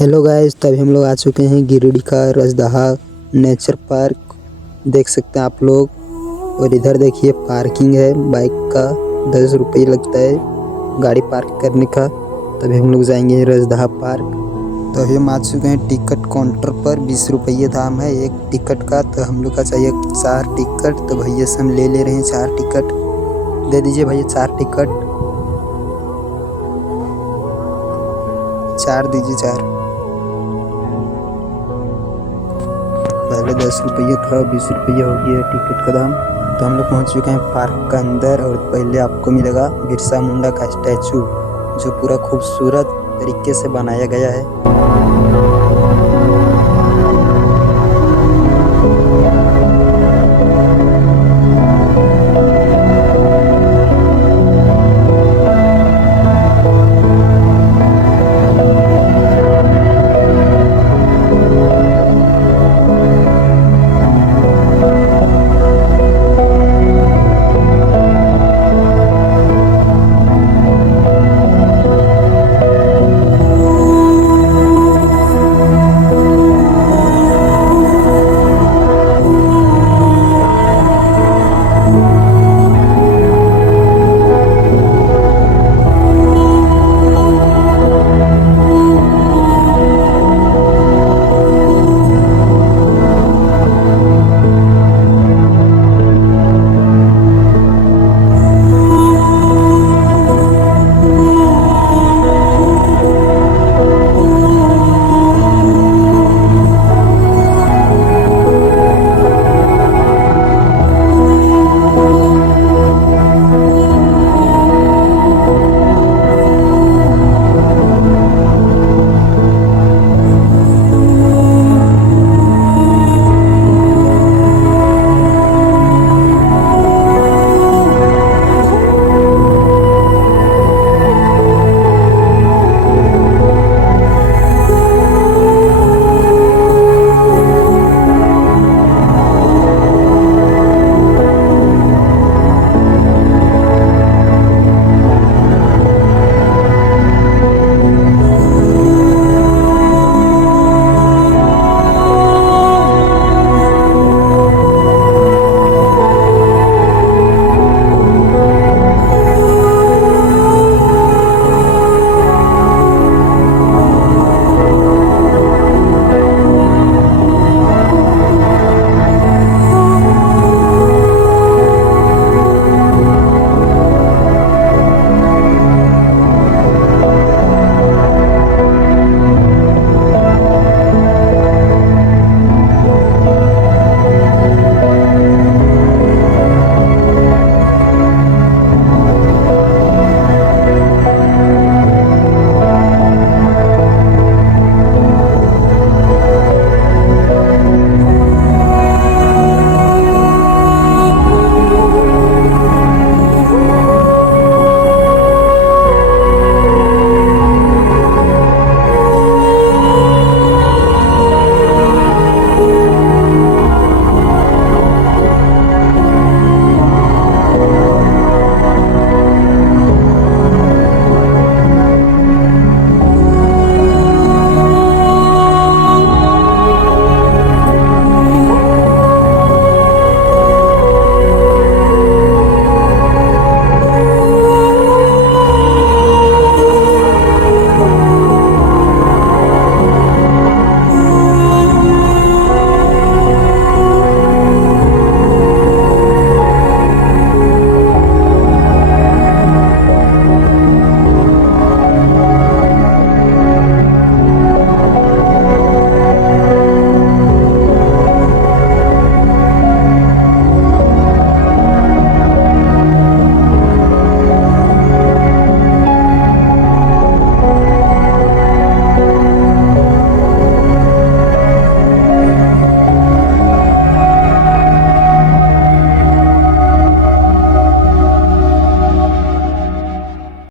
Hello guys, तो अभी हम लोग आ चुके हैं गिरिडीह का रजदहा नेचर पार्क। देख सकते हैं आप लोग। और इधर देखिए पार्किंग है, बाइक का 10 रुपये लगता है गाड़ी पार्क करने का। तभी हम लोग जाएंगे रजदहा पार्क। तो अभी हम आ चुके हैं टिकट काउंटर पर। 20 रुपये दाम है एक टिकट का। तो हम लोग का चाहिए 4 टिकट। तो भैया से हम ले रहे हैं 4 टिकट। दे दीजिए भैया 4 टिकट। 4 दीजिए 4। पहले 10 रुपये था, 20 रुपये हो गया टिकट का दाम। तो हम लोग पहुंच चुके हैं पार्क का अंदर। और पहले आपको मिलेगा बिरसा मुंडा का स्टैचू, जो पूरा खूबसूरत तरीके से बनाया गया है।